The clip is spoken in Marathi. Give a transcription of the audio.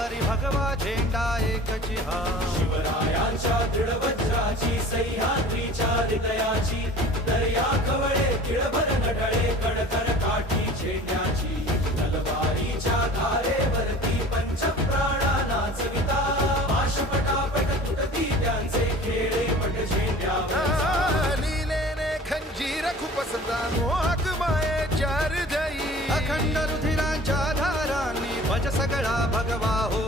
परी भगवा झेंडा एकची हा. शिवरायांच्या दृढ वज्राची सह्याद्रीच्या हृदयाची दर्या खवळे किळभर नढळे कडकर काठी झेंड्याची तलवारीच्या धारेवरती पंचप्राणा नाचविता पाशपटापट तुटती त्यांचे खेळे पट झेंड्यावर. लीलेने खंजीर खुपसता मोहक मायेच्या हृदयी अखंड रुधिरांच्या धारांनी भज सगळा भगवा हो